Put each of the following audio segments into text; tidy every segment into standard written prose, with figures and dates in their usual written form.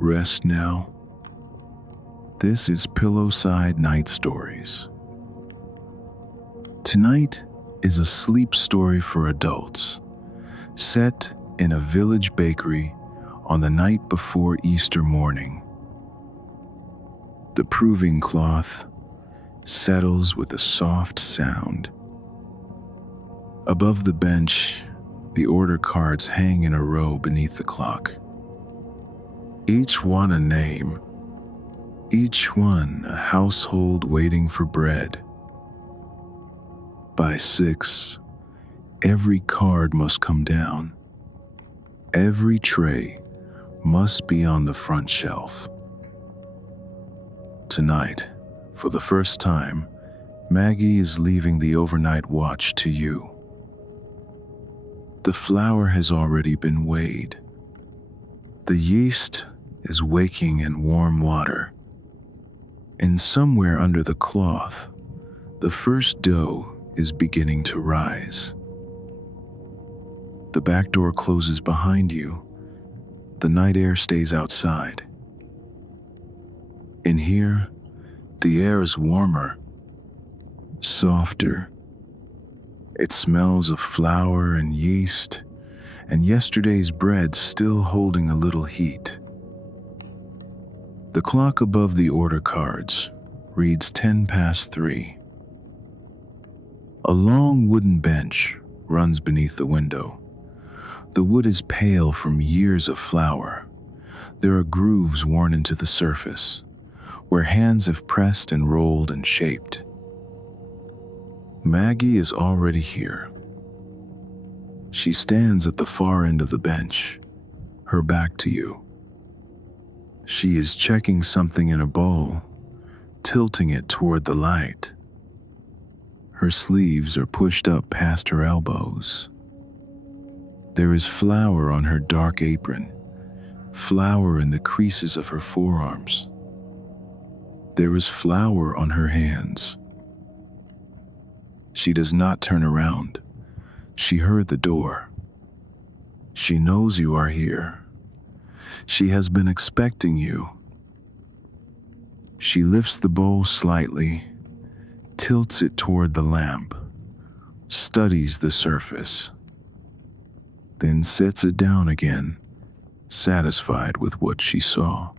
Rest now. This is Pillowside Night Stories. Tonight is a sleep story for adults, set in a village bakery on the night before Easter morning. The proving cloth settles with a soft sound. Above the bench, the order cards hang in a row beneath the clock. Each one a name, each one a household waiting for bread. By 6, every card must come down. Every tray must be on the front shelf. Tonight, for the first time, Maggie is leaving the overnight watch to you. The flour has already been weighed. The yeast is waking in warm water. And somewhere under the cloth, the first dough is beginning to rise. The back door closes behind you. The night air stays outside. In here, the air is warmer, softer. It smells of flour and yeast, and yesterday's bread still holding a little heat. The clock above the order cards reads 10 past 3. A long wooden bench runs beneath the window. The wood is pale from years of flour. There are grooves worn into the surface, where hands have pressed and rolled and shaped. Maggie is already here. She stands at the far end of the bench, her back to you. She is checking something in a bowl, tilting it toward the light. Her sleeves are pushed up past her elbows. There is flour on her dark apron, flour in the creases of her forearms. There is flour on her hands. She does not turn around. She heard the door. She knows you are here. She has been expecting you. She lifts the bowl slightly, tilts it toward the lamp, studies the surface, then sets it down again, satisfied with what she saw.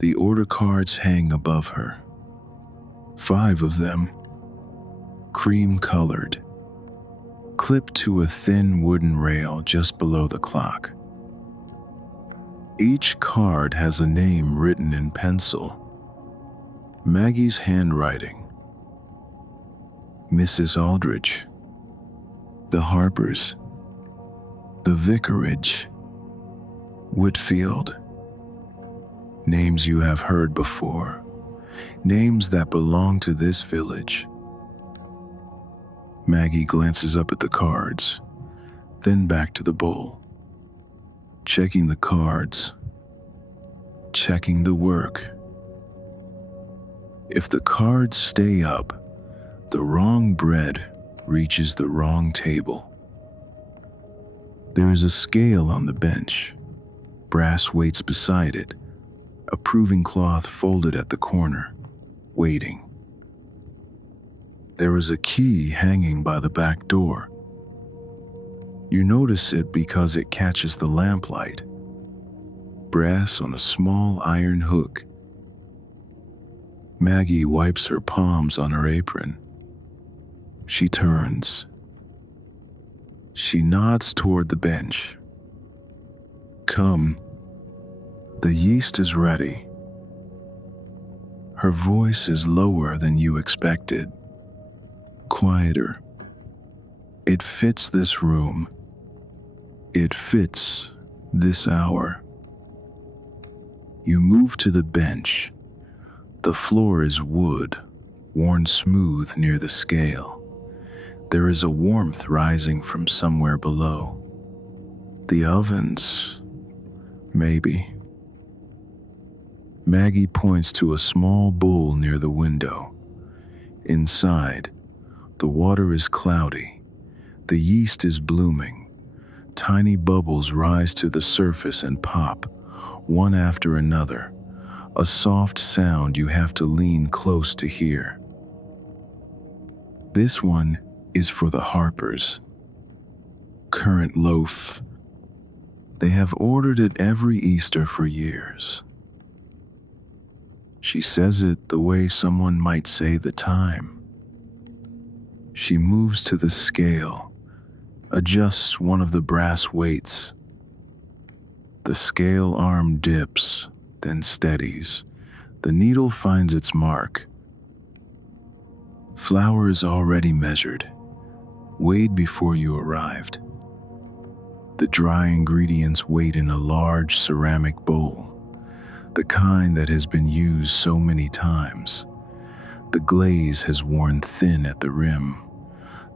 The order cards hang above her. 5 of them, cream-colored, clipped to a thin wooden rail just below the clock. Each card has a name written in pencil. Maggie's handwriting. Mrs. Aldrich. The Harpers. The Vicarage. Whitfield. Names you have heard before. Names that belong to this village. Maggie glances up at the cards, then back to the bowl. Checking the cards. Checking the work. If the cards stay up, the wrong bread reaches the wrong table. There is a scale on the bench, brass weights beside it, a proving cloth folded at the corner, waiting. There is a key hanging by the back door. You notice it because it catches the lamplight. Brass on a small iron hook. Maggie wipes her palms on her apron. She turns. She nods toward the bench. Come. The yeast is ready. Her voice is lower than you expected. Quieter. It fits this room. It fits this hour. You move to the bench. The floor is wood, worn smooth near the scale. There is a warmth rising from somewhere below. The ovens, maybe. Maggie points to a small bowl near the window. Inside, the water is cloudy. The yeast is blooming. Tiny bubbles rise to the surface and pop, one after another, a soft sound you have to lean close to hear. This one is for the Harpers. Currant loaf. They have ordered it every Easter for years. She says it the way someone might say the time. She moves to the scale, adjusts one of the brass weights. The scale arm dips, then steadies. The needle finds its mark. Flour is already measured, weighed before you arrived. The dry ingredients wait in a large ceramic bowl, the kind that has been used so many times. The glaze has worn thin at the rim.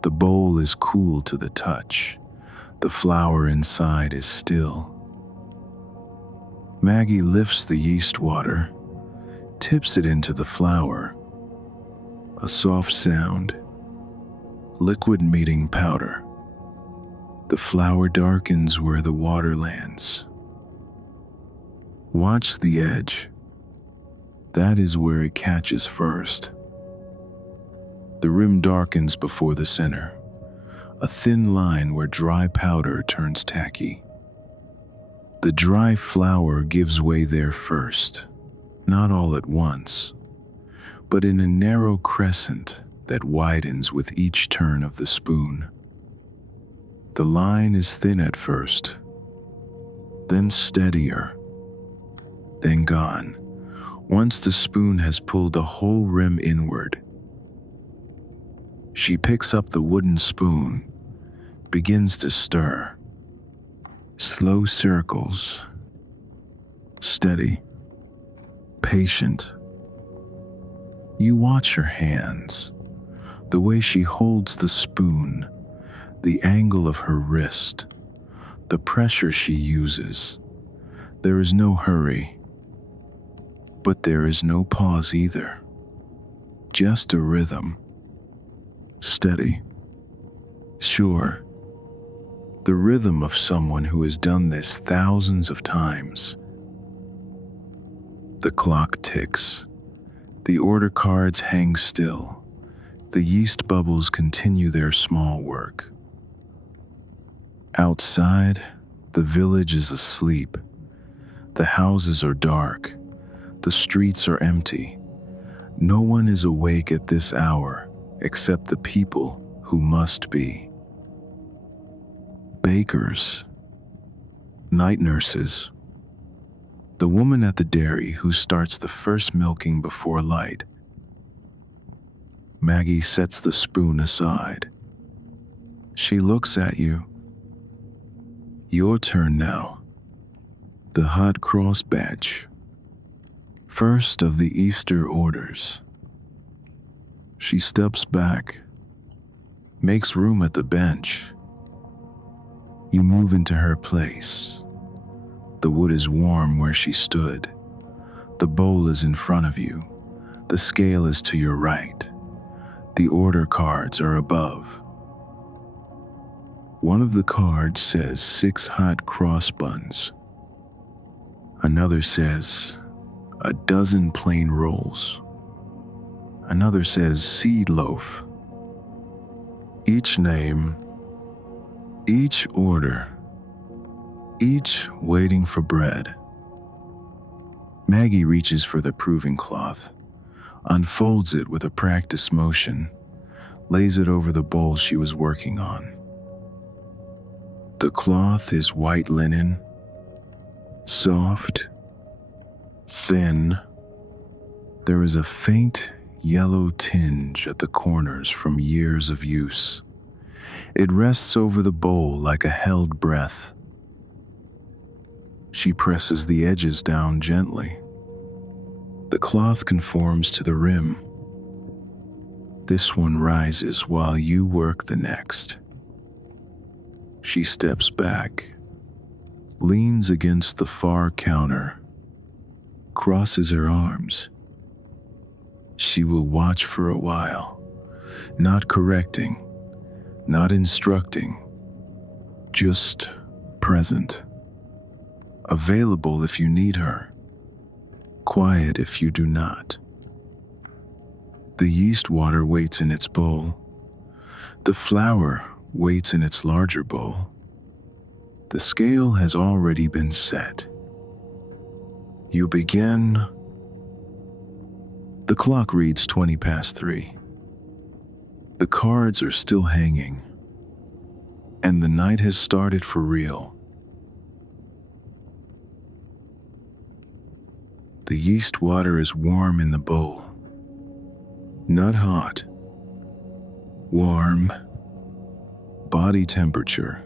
The bowl is cool to the touch. The flour inside is still. Maggie lifts the yeast water, tips it into the flour. A soft sound. Liquid meeting powder. The flour darkens where the water lands. Watch the edge. That is where it catches first. The rim darkens before the center, a thin line where dry powder turns tacky. The dry flour gives way there first, not all at once, but in a narrow crescent that widens with each turn of the spoon. The line is thin at first, then steadier, then gone, once the spoon has pulled the whole rim inward. She picks up the wooden spoon, begins to stir. Slow circles, steady, patient. You watch her hands, the way she holds the spoon, the angle of her wrist, the pressure she uses. There is no hurry, but there is no pause either. Just a rhythm. Steady. Sure. The rhythm of someone who has done this thousands of times. The clock ticks. The order cards hang still. The yeast bubbles continue their small work. Outside, the village is asleep. The houses are dark. The streets are empty. No one is awake at this hour except the people who must be. Bakers, night nurses, the woman at the dairy who starts the first milking before light. Maggie sets the spoon aside. She looks at you. Your turn now. The hot cross batch. First of the Easter orders. She steps back, makes room at the bench. You move into her place. The wood is warm where she stood. The bowl is in front of you. The scale is to your right. The order cards are above. One of the cards says 6 hot cross buns. Another says a dozen plain rolls. Another says seed loaf. Each name, each order, each waiting for bread. Maggie reaches for the proving cloth, unfolds it with a practiced motion, lays it over the bowl she was working on. The cloth is white linen, soft, thin. There is a faint yellow tinge at the corners from years of use. It rests over the bowl like a held breath. She presses the edges down gently. The cloth conforms to the rim. This one rises while you work the next. She steps back, leans against the far counter, crosses her arms. She will watch for a while, not correcting, not instructing, just present. available if you need her, quiet if you do not. The yeast water waits in its bowl. The flour waits in its larger bowl. The scale has already been set. You begin. The clock reads 20 past 3. The cards are still hanging, and the night has started for real. The yeast water is warm in the bowl. Not hot. Warm. Body temperature.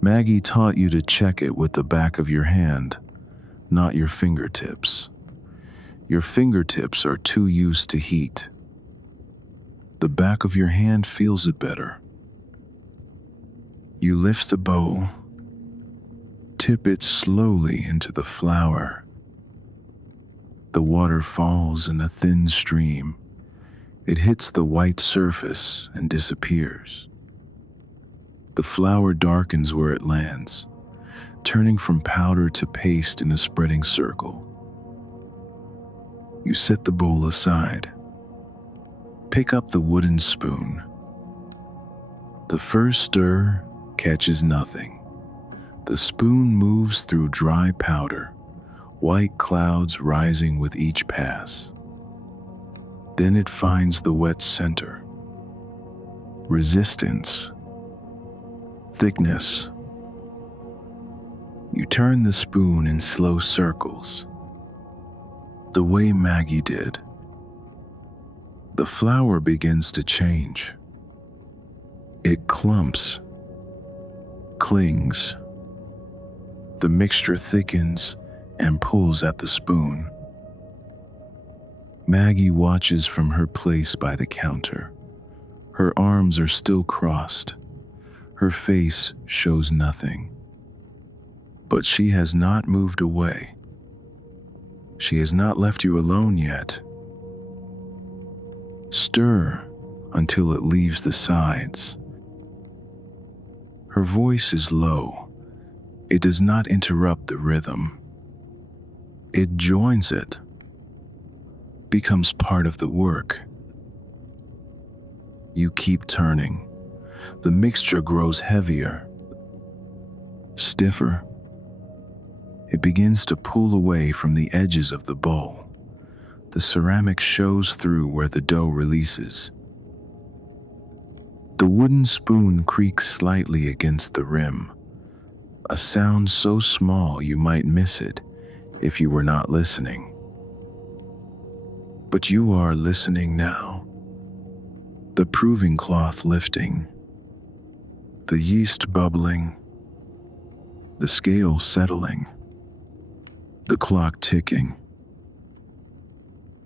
Maggie taught you to check it with the back of your hand, not your fingertips. Your fingertips are too used to heat. The back of your hand feels it better. You lift the bowl, tip it slowly into the flour. The water falls in a thin stream. It hits the white surface and disappears. The flour darkens where it lands, turning from powder to paste in a spreading circle. You set the bowl aside. Pick up the wooden spoon. The first stir catches nothing. The spoon moves through dry powder, white clouds rising with each pass. Then it finds the wet center. Resistance. Thickness. You turn the spoon in slow circles, the way Maggie did. The flour begins to change. It clumps, clings. The mixture thickens and pulls at the spoon. Maggie watches from her place by the counter. Her arms are still crossed. Her face shows nothing. But she has not moved away. She has not left you alone yet. Stir until it leaves the sides. Her voice is low. It does not interrupt the rhythm. It joins it, becomes part of the work. You keep turning. The mixture grows heavier, stiffer. It begins to pull away from the edges of the bowl. The ceramic shows through where the dough releases. The wooden spoon creaks slightly against the rim, a sound so small you might miss it if you were not listening. But you are listening now. The proving cloth lifting, the yeast bubbling, the scale settling, the clock ticking.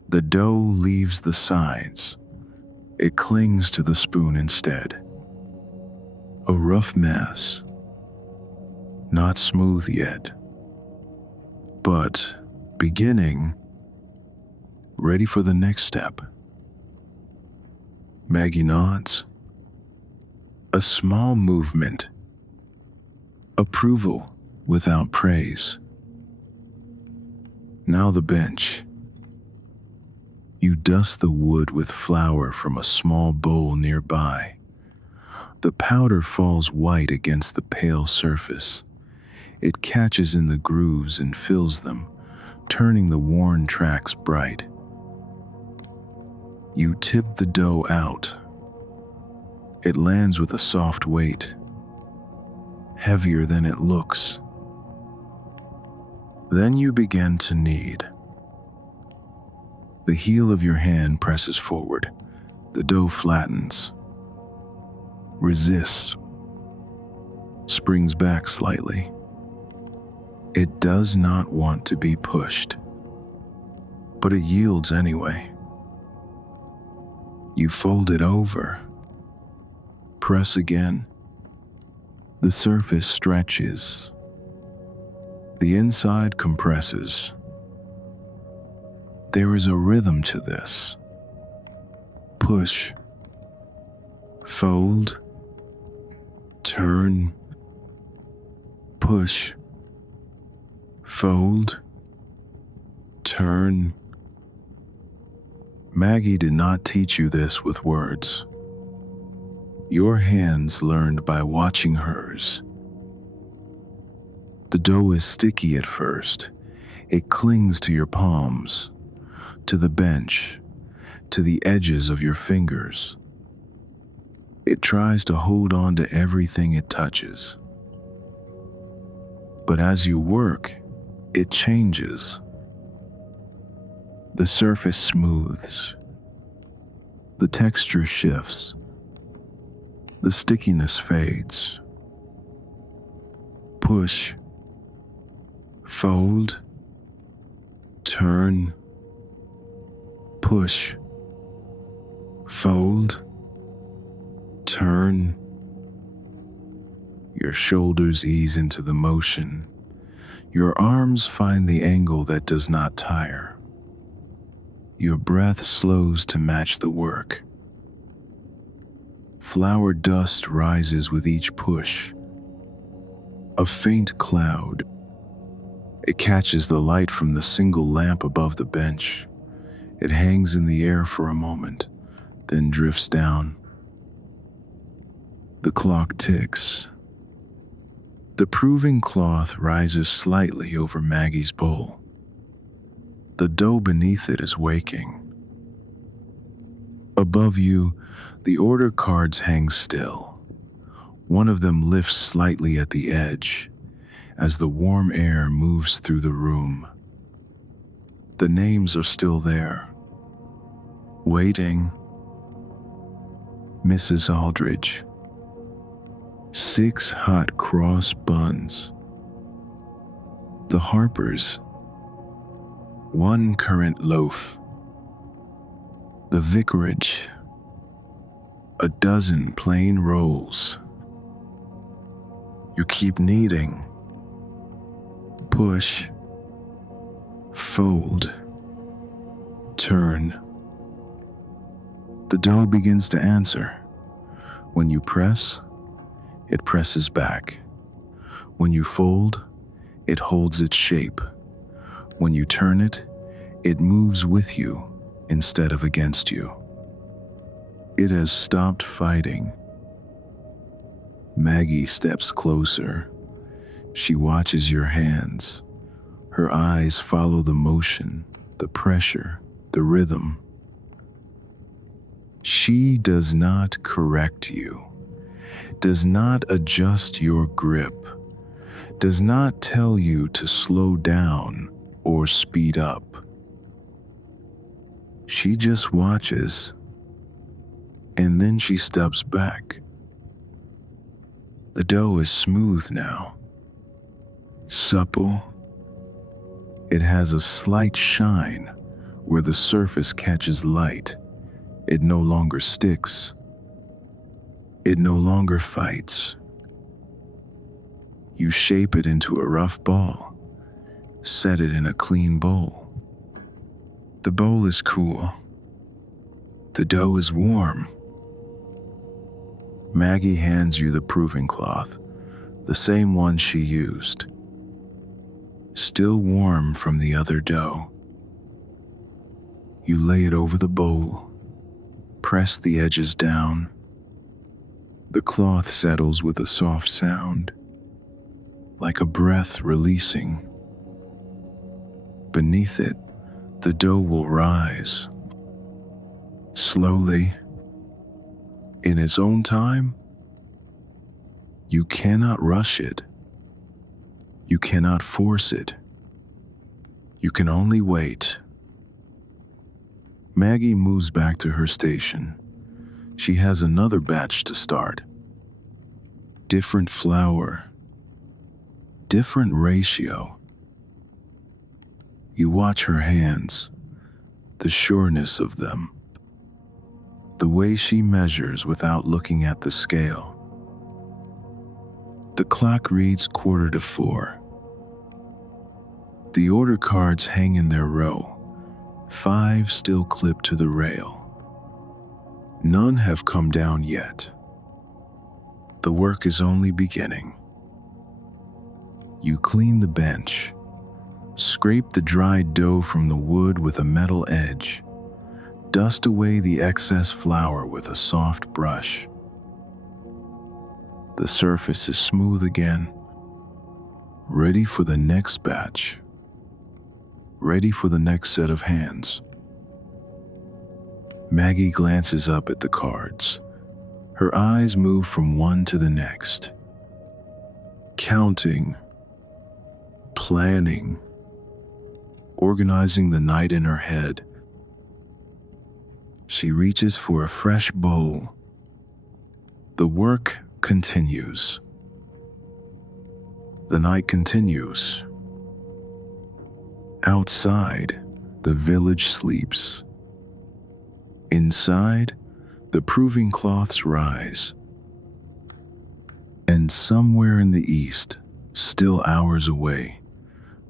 The dough leaves the sides. It clings to the spoon instead. A rough mess. Not smooth yet, but beginning, ready for the next step. Maggie nods. A small movement. Approval without praise. Now the bench. You dust the wood with flour from a small bowl nearby. The powder falls white against the pale surface. It catches in the grooves and fills them, turning the worn tracks bright. You tip the dough out. It lands with a soft weight, heavier than it looks. Then you begin to knead. The heel of your hand presses forward. The dough flattens, resists, springs back slightly. It does not want to be pushed, but it yields anyway. You fold it over, press again. The surface stretches. The inside compresses. There is a rhythm to this. Push, fold, turn, push, fold, turn. Maggie did not teach you this with words. Your hands learned by watching hers. The dough is sticky at first. It clings to your palms, to the bench, to the edges of your fingers. It tries to hold on to everything it touches. But as you work, it changes. The surface smooths. The texture shifts. The stickiness fades. Push, fold, turn, push, fold, turn. Your shoulders ease into the motion. Your arms find the angle that does not tire. Your breath slows to match the work. Flour dust rises with each push. A faint cloud. It catches the light from the single lamp above the bench. It hangs in the air for a moment, then drifts down. The clock ticks. The proving cloth rises slightly over Maggie's bowl. The dough beneath it is waking. Above you, the order cards hang still. One of them lifts slightly at the edge as the warm air moves through the room. The names are still there. Waiting. Mrs. Aldridge. 6 hot cross buns. The Harpers. 1 currant loaf. The Vicarage. A dozen plain rolls. You keep kneading. Push. Fold. Turn. The dough begins to answer. When you press, it presses back. When you fold, it holds its shape. When you turn it, it moves with you instead of against you. It has stopped fighting. Maggie steps closer. She watches your hands. Her eyes follow the motion, the pressure, the rhythm. She does not correct you, does not adjust your grip, does not tell you to slow down or speed up. She just watches, and then she steps back. The dough is smooth now, supple. It has a slight shine where the surface catches light. It no longer sticks. It no longer fights. You shape it into a rough ball, set it in a clean bowl. The bowl is cool. The dough is warm. Maggie hands you the proving cloth, the same one she used. Still warm from the other dough. You lay it over the bowl, press the edges down. The cloth settles with a soft sound, like a breath releasing. Beneath it, the dough will rise. Slowly, in its own time. You cannot rush it. You cannot force it. You can only wait. Maggie moves back to her station. She has another batch to start. Different flour. Different ratio. You watch her hands, the sureness of them, the way she measures without looking at the scale. The clock reads 3:45. The order cards hang in their row, 5 still clipped to the rail. None have come down yet. The work is only beginning. You clean the bench, Scrape the dried dough from the wood with a metal edge. Dust away the excess flour with a soft brush. The surface is smooth again. Ready for the next batch. Ready for the next set of hands. Maggie glances up at the cards. Her eyes move from one to the next. Counting, planning, organizing the night in her head. She reaches for a fresh bowl. The work continues. The night continues. Outside, the village sleeps. Inside, the proving cloths rise. And somewhere in the east, still hours away,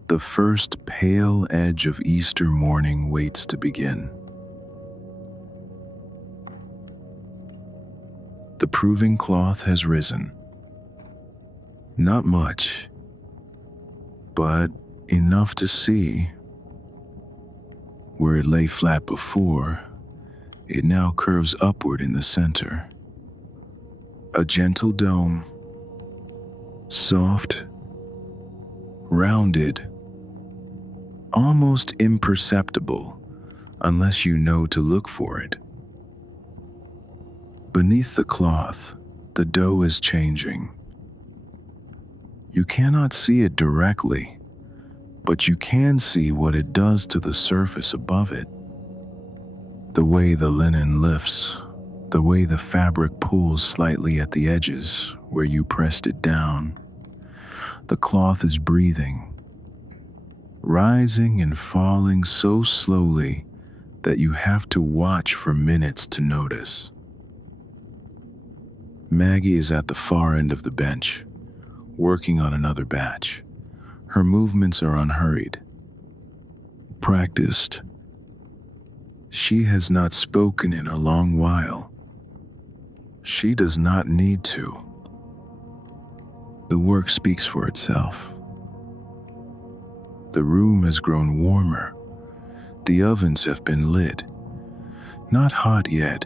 the first pale edge of Easter morning waits to begin. The proving cloth has risen. Not much, but enough to see. Where it lay flat before, it now curves upward in the center. A gentle dome, soft, rounded, almost imperceptible unless you know to look for it. Beneath the cloth, the dough is changing. You cannot see it directly, but you can see what it does to the surface above it. The way the linen lifts, the way the fabric pulls slightly at the edges where you pressed it down. The cloth is breathing, rising and falling so slowly that you have to watch for minutes to notice. Maggie is at the far end of the bench, working on another batch. Her movements are unhurried, practiced. She has not spoken in a long while. She does not need to. The work speaks for itself. The room has grown warmer. The ovens have been lit. Not hot yet,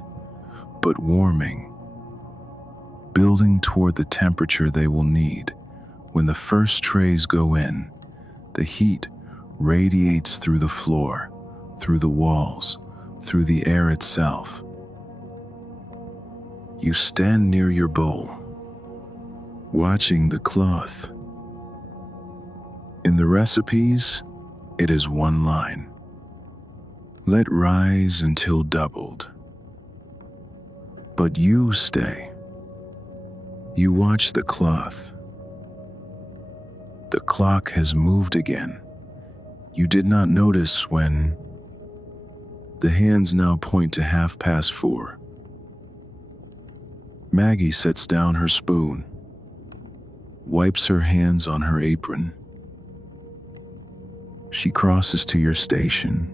but warming. Building toward the temperature they will need. When the first trays go in, the heat radiates through the floor, through the walls, through the air itself. You stand near your bowl, watching the cloth. In the recipes, it is one line. Let rise until doubled. But you stay. You watch the cloth. The clock has moved again. You did not notice when the hands now point to 4:30. Maggie sets down her spoon, wipes her hands on her apron. She crosses to your station,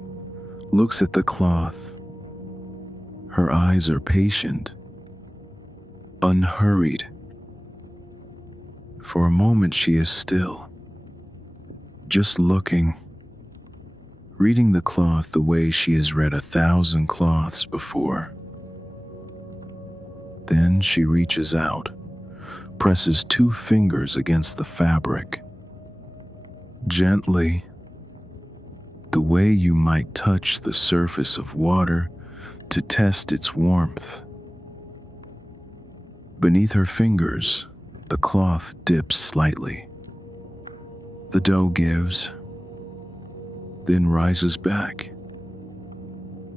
looks at the cloth. Her eyes are patient, unhurried. For a moment she is still, just looking, reading the cloth the way she has read 1,000 cloths before. Then she reaches out, presses 2 fingers against the fabric. Gently, the way you might touch the surface of water to test its warmth. Beneath her fingers, the cloth dips slightly. The dough gives, then rises back.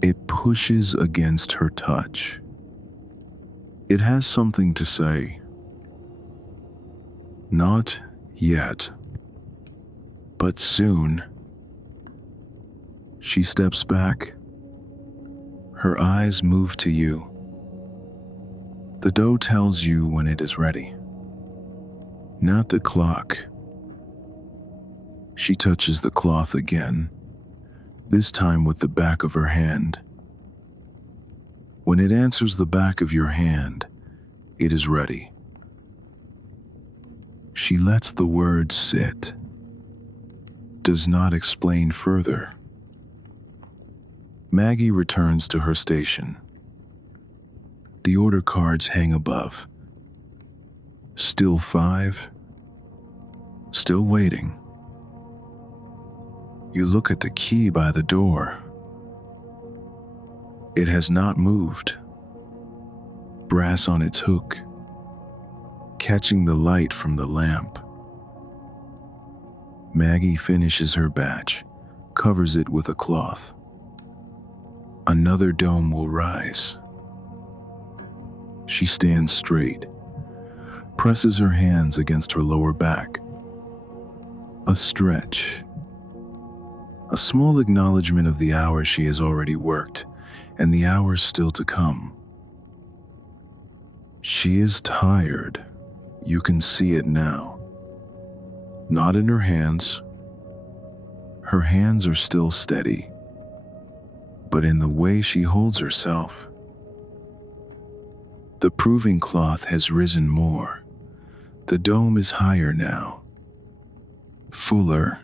It pushes against her touch. It has something to say. Not yet, but soon. She steps back. Her eyes move to you. The dough tells you when it is ready. Not the clock. She touches the cloth again, this time with the back of her hand. When it answers the back of your hand, it is ready. She lets the words sit. does not explain further. Maggie returns to her station. The order cards hang above. Still 5. Still waiting. You look at the key by the door. It has not moved. Brass on its hook, catching the light from the lamp. Maggie finishes her batch, covers it with a cloth. Another dome will rise. She stands straight, presses her hands against her lower back. A stretch. A small acknowledgement of the hours she has already worked and the hours still to come. She is tired. You can see it now. Not in her hands. Her hands are still steady, but in the way she holds herself. The proving cloth has risen more. The dome is higher now, fuller.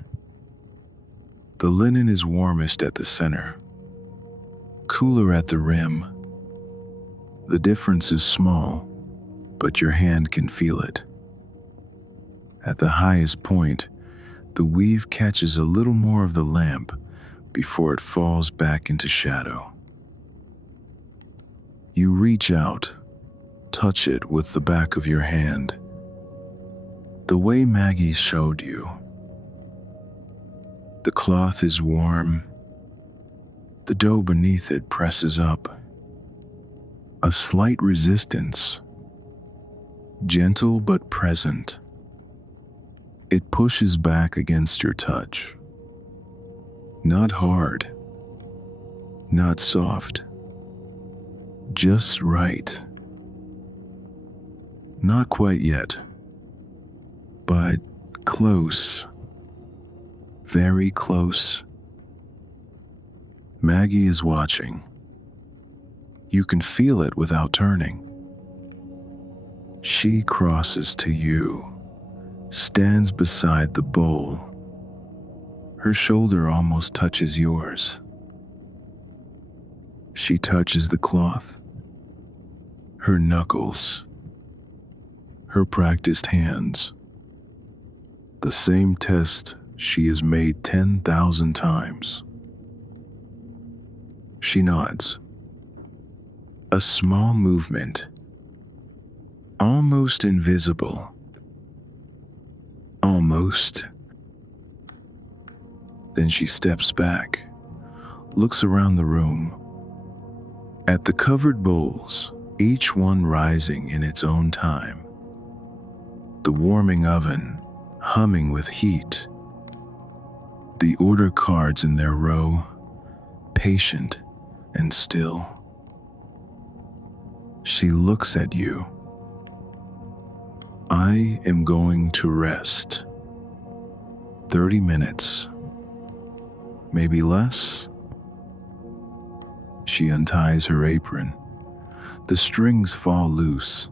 The linen is warmest at the center, cooler at the rim. The difference is small, but your hand can feel it. At the highest point, the weave catches a little more of the lamp before it falls back into shadow. You reach out, touch it with the back of your hand, the way Maggie showed you. The cloth is warm. The dough beneath it presses up. A slight resistance, gentle but present. It pushes back against your touch. Not hard, not soft, just right. Not quite yet, but close, very close. Maggie is watching. You can feel it without turning. She crosses to you, stands beside the bowl. Her shoulder almost touches yours. She touches the cloth, her knuckles, her practiced hands. The same test she has made 10,000 times. She nods. A small movement, almost invisible. Almost. Then she steps back, looks around the room. At the covered bowls, each one rising in its own time. The warming oven humming with heat. The order cards in their row, patient and still. She looks at you. I am going to rest. 30 minutes. Maybe less. She unties her apron. The strings fall loose.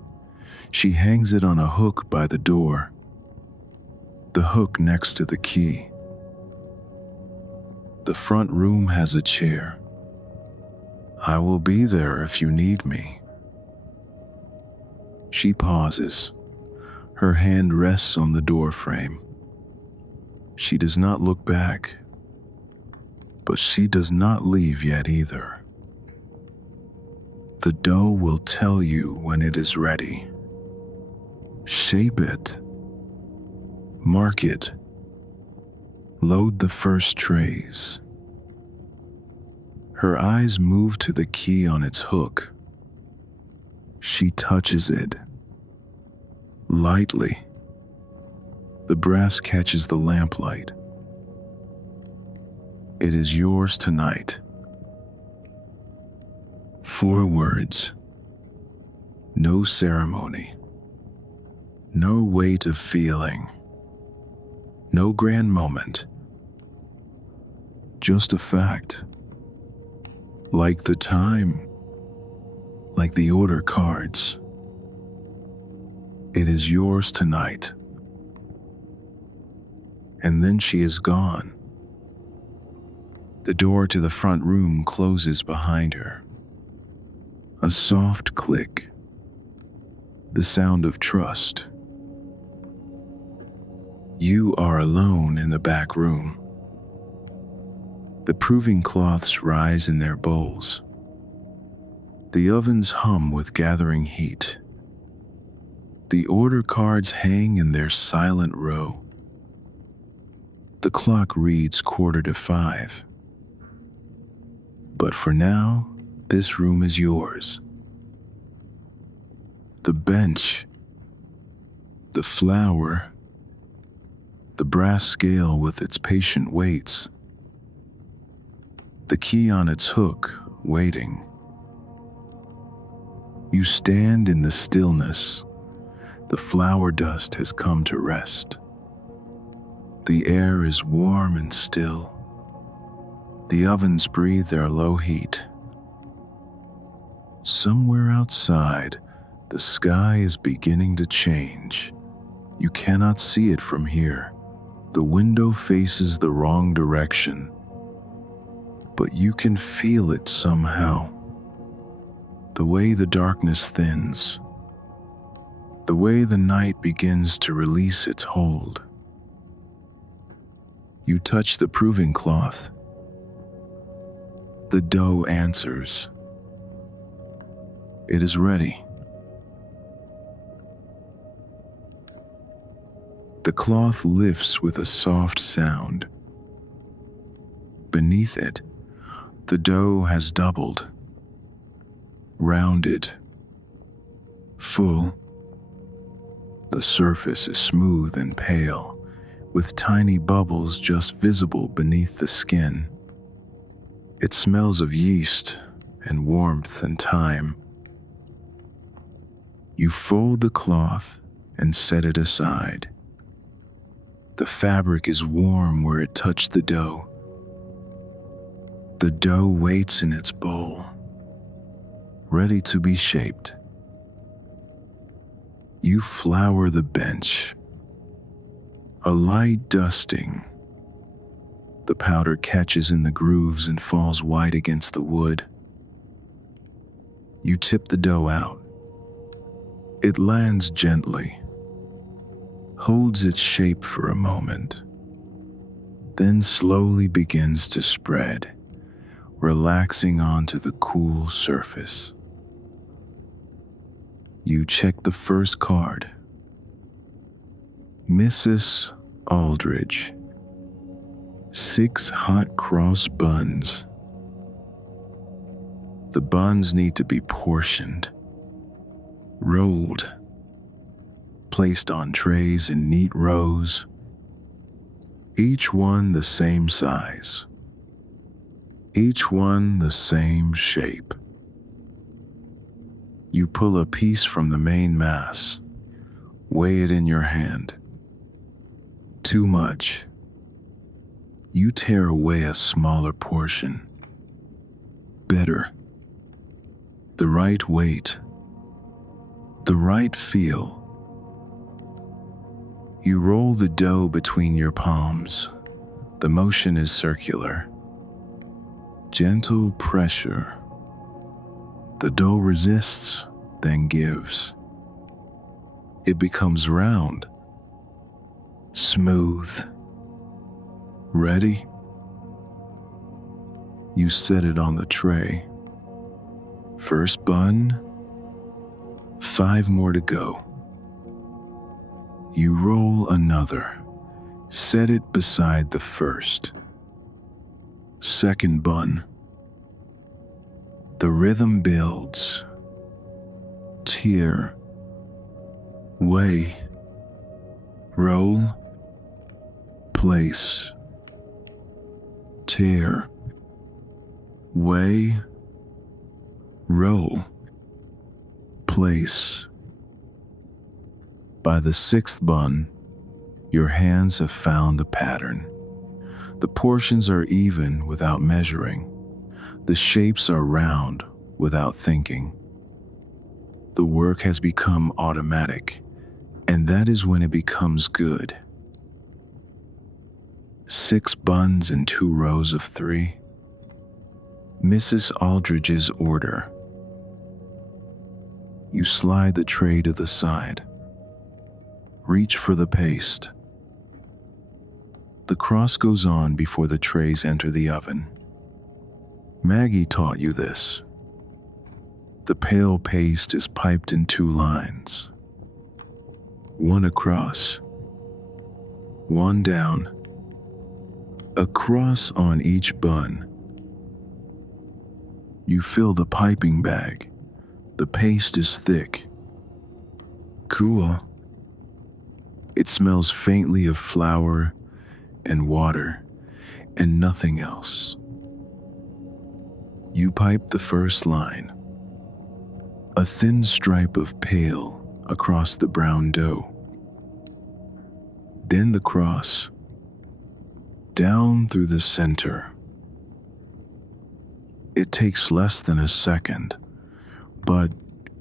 She hangs it on a hook by the door. The hook next to the key. The front room has a chair. I will be there if you need me. She pauses. Her hand rests on the door frame. She does not look back, but she does not leave yet either. The dough will tell you when it is ready. Shape it. Mark it. Load the first trays. Her eyes move to the key on its hook. She touches it. Lightly. The brass catches the lamplight. It is yours tonight. 4 words. No ceremony. No weight of feeling. No grand moment. Just a fact. Like the time. Like the order cards. It is yours tonight. And then she is gone. The door to the front room closes behind her. A soft click. The sound of trust. You are alone in the back room. The proving cloths rise in their bowls. The ovens hum with gathering heat. The order cards hang in their silent row. The clock reads 5:15. But for now, this room is yours. The bench, the flour, the brass scale with its patient weights, the key on its hook, waiting. You stand in the stillness. The flour dust has come to rest. The air is warm and still. The ovens breathe their low heat. Somewhere outside, the sky is beginning to change. You cannot see it from here. The window faces the wrong direction, but you can feel it somehow. The way the darkness thins, the way the night begins to release its hold. You touch the proving cloth. The dough answers. It is ready. The cloth lifts with a soft sound. Beneath it, the dough has doubled, rounded, full. The surface is smooth and pale, with tiny bubbles just visible beneath the skin. It smells of yeast and warmth and time. You fold the cloth and set it aside. The fabric is warm where it touched the dough. The dough waits in its bowl, ready to be shaped. You flour the bench. A light dusting. The powder catches in the grooves and falls white against the wood. You tip the dough out. It lands gently, holds its shape for a moment, then slowly begins to spread, relaxing onto the cool surface. You check the first card. Mrs. Aldridge. 6 hot cross buns. The buns need to be portioned, rolled, placed on trays in neat rows, each one the same size, each one the same shape. You pull a piece from the main mass, weigh it in your hand. Too much. You tear away a smaller portion. Better. The right weight. The right feel. You roll the dough between your palms. The motion is circular. Gentle pressure. The dough resists, then gives. It becomes round, smooth. Ready? You set it on the tray. First bun, 5 more to go. You roll another, set it beside the first. Second bun. The rhythm builds. Tear. Weigh. Roll. Place. Tear. Weigh. Roll. Place. By the 6th bun, your hands have found the pattern. The portions are even without measuring. The shapes are round without thinking. The work has become automatic, and that is when it becomes good. 6 buns in 2 rows of 3. Mrs. Aldridge's order. You slide the tray to the side. Reach for the paste. The cross goes on before the trays enter the oven. Maggie taught you this. The pale paste is piped in 2 lines. One across, one down. A cross on each bun. You fill the piping bag. The paste is thick. Cool. It smells faintly of flour and water and nothing else. You pipe the first line. A thin stripe of pale across the brown dough. Then the cross, down through the center. It takes less than a second, but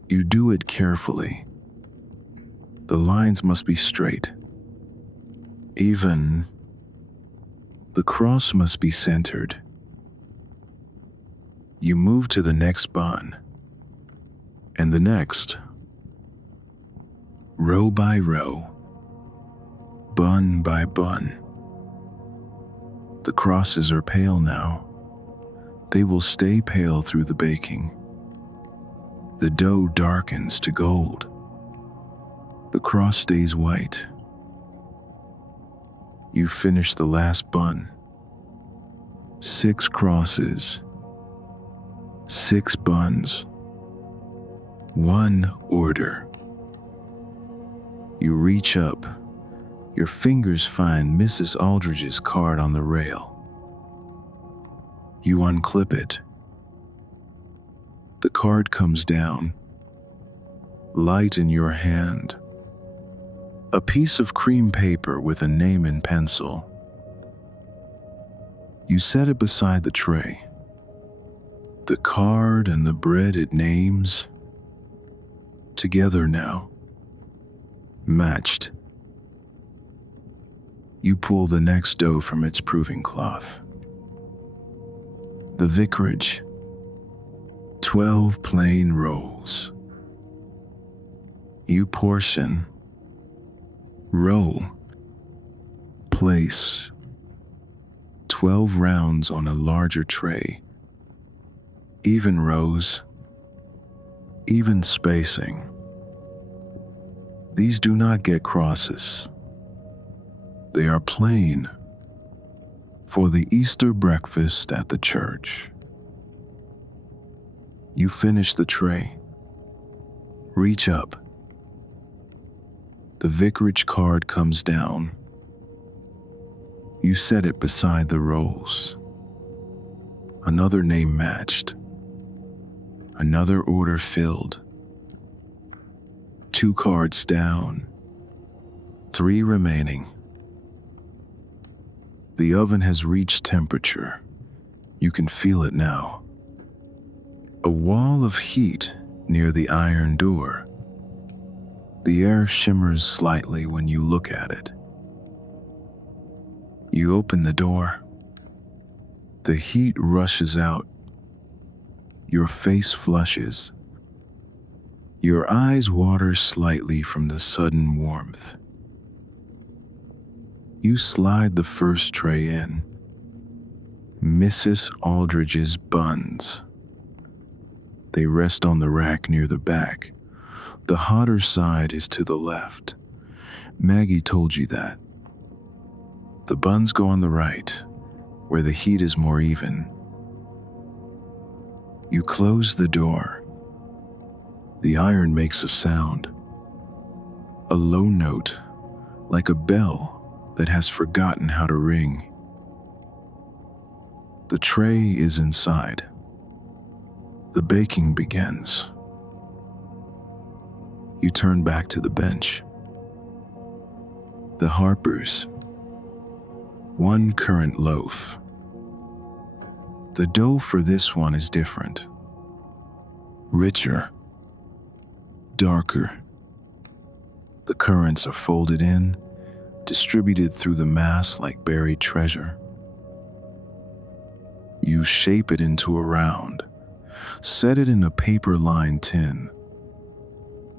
you do it carefully. The lines must be straight, even. The cross must be centered. You move to the next bun, and the next, row by row, bun by bun. The crosses are pale now. They will stay pale through the baking. The dough darkens to gold. The cross stays white. You finish the last bun. 6 crosses, 6 buns, 1 order. You reach up. Your fingers find Mrs. Aldridge's card on the rail. You unclip it. The card comes down, light in your hand. A piece of cream paper with a name in pencil. You set it beside the tray. The card and the bread it names, together now, matched. You pull the next dough from its proving cloth. The vicarage, 12 plain rolls. You portion, roll, place. 12 rounds on a larger tray. Even rows, even spacing. These do not get crosses. They are plain for the Easter breakfast at the church. You finish the tray. Reach up. The vicarage card comes down. You set it beside the rolls. Another name matched. Another order filled. 2 cards down. 3 remaining. The oven has reached temperature. You can feel it now. A wall of heat near the iron door. The air shimmers slightly when you look at it. You open the door. The heat rushes out. Your face flushes. Your eyes water slightly from the sudden warmth. You slide the first tray in. Mrs. Aldridge's buns. They rest on the rack near the back. The hotter side is to the left. Maggie told you that. The buns go on the right, where the heat is more even. You close the door. The iron makes a sound. A low note, like a bell that has forgotten how to ring. The tray is inside. The baking begins. You turn back to the bench. The Harpers. 1 currant loaf. The dough for this one is different. Richer. Darker. The currants are folded in, distributed through the mass like buried treasure. You shape it into a round. Set it in a paper-lined tin.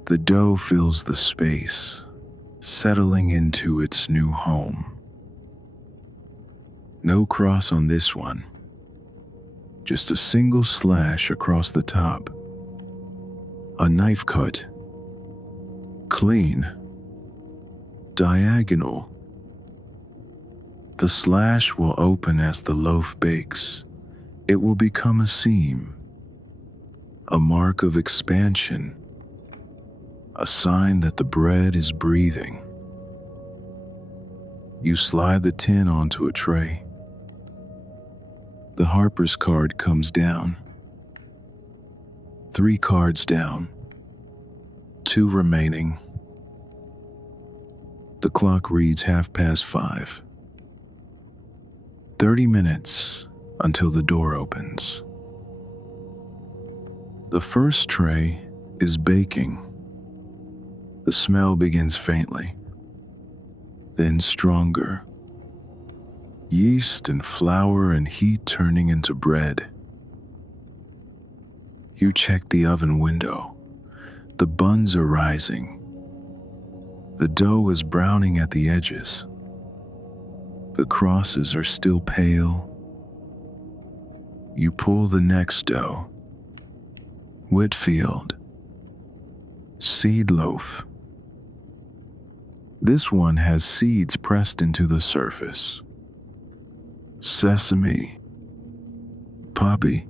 The dough fills the space, settling into its new home. No cross on this one. Just a single slash across the top. A knife cut. Clean. Diagonal. The slash will open as the loaf bakes. It will become a seam. A mark of expansion. A sign that the bread is breathing. You slide the tin onto a tray. The Harper's card comes down. 3 cards down. 2 remaining. The clock reads 5:30. 30 minutes until the door opens. The first tray is baking. The smell begins faintly, then stronger. Yeast and flour and heat turning into bread. You check the oven window. The buns are rising. The dough is browning at the edges. The crosses are still pale. You pull the next dough. Whitfield. Seed loaf. This one has seeds pressed into the surface. Sesame. Poppy.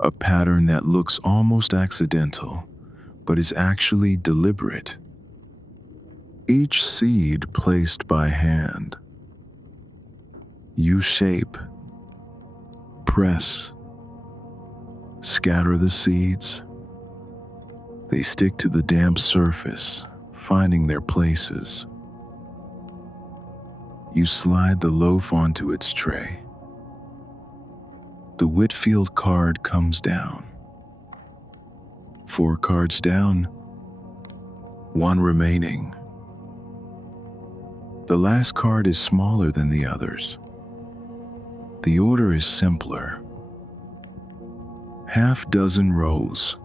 A pattern that looks almost accidental, but is actually deliberate. Each seed placed by hand. You shape. Press. Scatter the seeds. They stick to the damp surface, finding their places. You slide the loaf onto its tray. The Whitfield card comes down. 4 cards down. 1 remaining. The last card is smaller than the others. The order is simpler. 6 rows.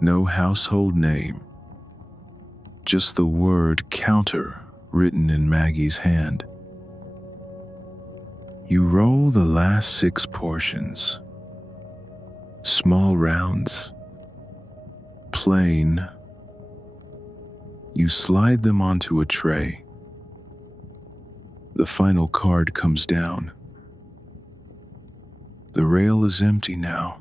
No household name. Just the word counter written in Maggie's hand. You roll the last 6 portions. Small rounds. Plain. You slide them onto a tray. The final card comes down. The rail is empty now.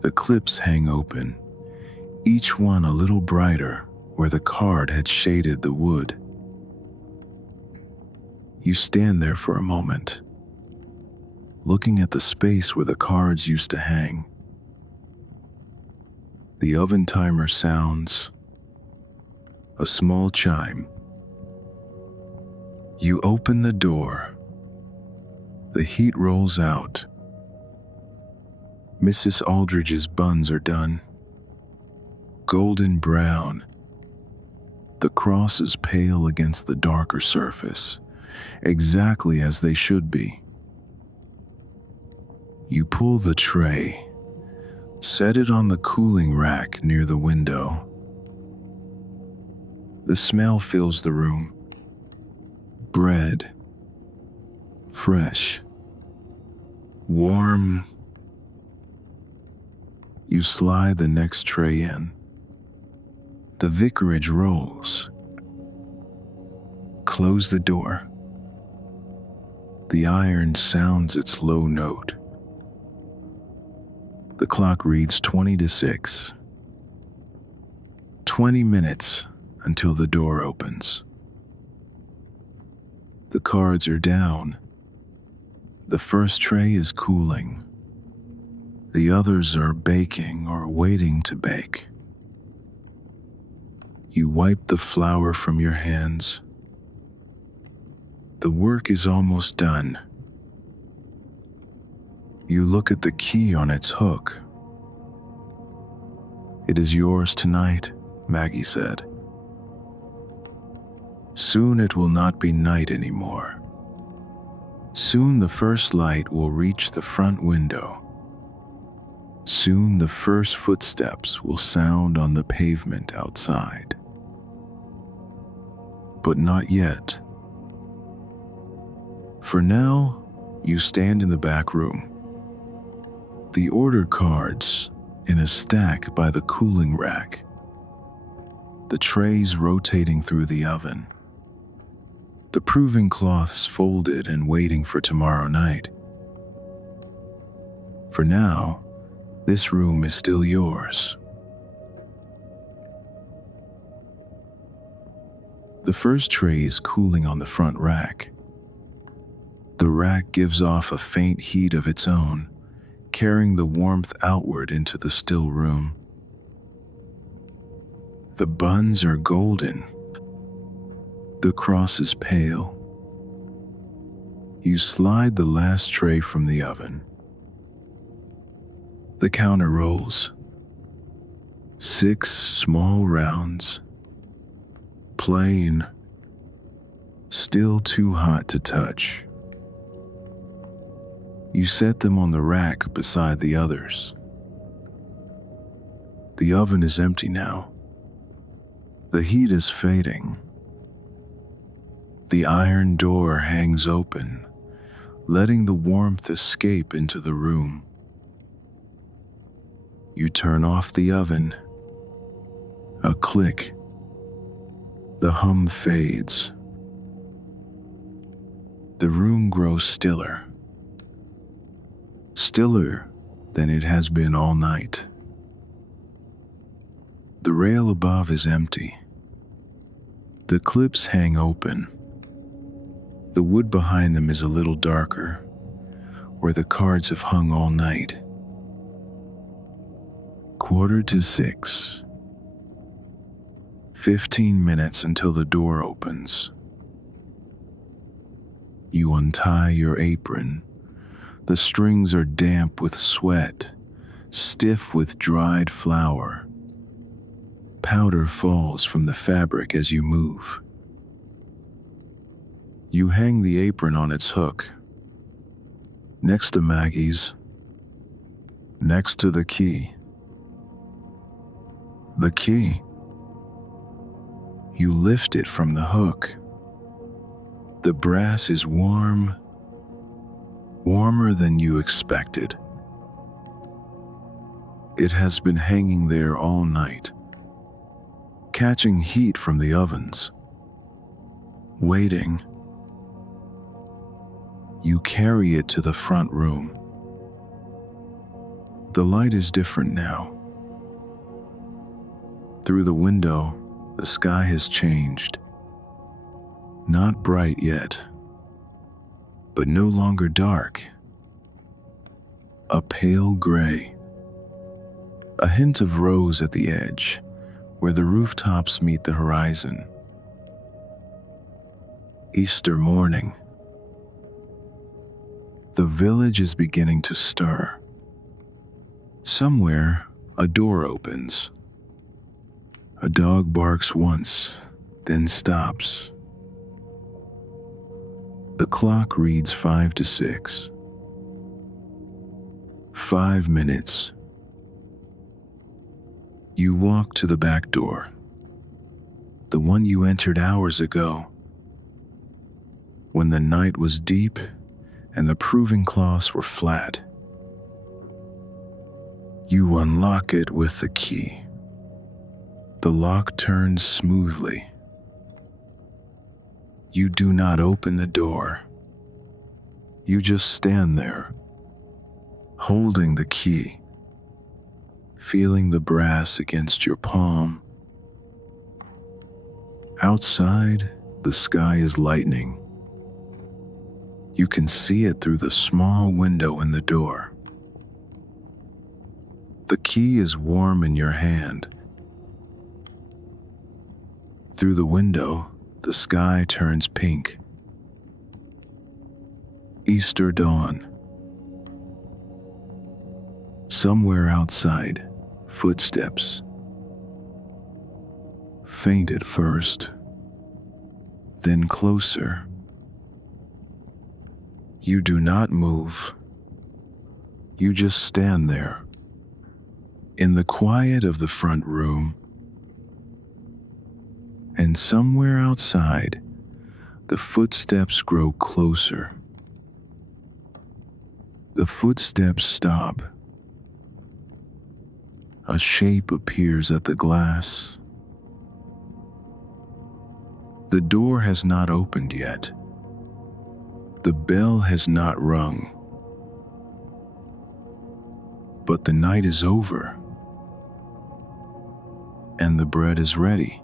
The clips hang open, each one a little brighter where the card had shaded the wood. You stand there for a moment, looking at the space where the cards used to hang. The oven timer sounds, a small chime. You open the door. The heat rolls out. Mrs. Aldridge's buns are done. Golden brown. The crosses pale against the darker surface, exactly as they should be. You pull the tray, set it on the cooling rack near the window. The smell fills the room. Bread. Fresh. Warm. You slide the next tray in. The vicarage rolls. Close the door. The iron sounds its low note. The clock reads 20 to 6. 20 minutes until the door opens. The cards are down. The first tray is cooling. The others are baking or waiting to bake. You wipe the flour from your hands. The work is almost done. You look at the key on its hook. "It is yours tonight," Maggie said. "Soon it will not be night anymore. Soon the first light will reach the front window. Soon the first footsteps will sound on the pavement outside. But not yet. For now, you stand in the back room. The order cards in a stack by the cooling rack. The trays rotating through the oven. The proving cloths folded and waiting for tomorrow night. For now, this room is still yours. The first tray is cooling on the front rack. The rack gives off a faint heat of its own, carrying the warmth outward into the still room. The buns are golden. The cross is pale. You slide the last tray from the oven. The counter rolls. 6 small rounds. Plain. Still too hot to touch. You set them on the rack beside the others. The oven is empty now. The heat is fading. The iron door hangs open, letting the warmth escape into the room. You turn off the oven. A click. The hum fades. The room grows stiller. Stiller than it has been all night. The rail above is empty. The clips hang open. The wood behind them is a little darker, where the cards have hung all night. 5:45. 15 minutes until the door opens. You untie your apron. The strings are damp with sweat, stiff with dried flour. Powder falls from the fabric as you move. You hang the apron on its hook, next to Maggie's, next to the key. The key. You lift it from the hook. The brass is warm, warmer than you expected. It has been hanging there all night, catching heat from the ovens, waiting. You carry it to the front room. The light is different now. Through the window, the sky has changed. Not bright yet, but no longer dark. A pale gray. A hint of rose at the edge, where the rooftops meet the horizon. Easter morning. The village is beginning to stir. Somewhere, a door opens. A dog barks once, then stops. The clock reads 5 to 6. 5 minutes. You walk to the back door, the one you entered hours ago, when the night was deep and the proving cloths were flat. You unlock it with the key. The lock turns smoothly. You do not open the door. You just stand there, holding the key, feeling the brass against your palm. Outside, the sky is lightening. You can see it through the small window in the door. The key is warm in your hand. Through the window, the sky turns pink. Easter dawn. Somewhere outside, footsteps. Faint at first, then closer. You do not move. You just stand there, in the quiet of the front room, and somewhere outside, the footsteps grow closer. The footsteps stop. A shape appears at the glass. The door has not opened yet. The bell has not rung. But the night is over, and the bread is ready.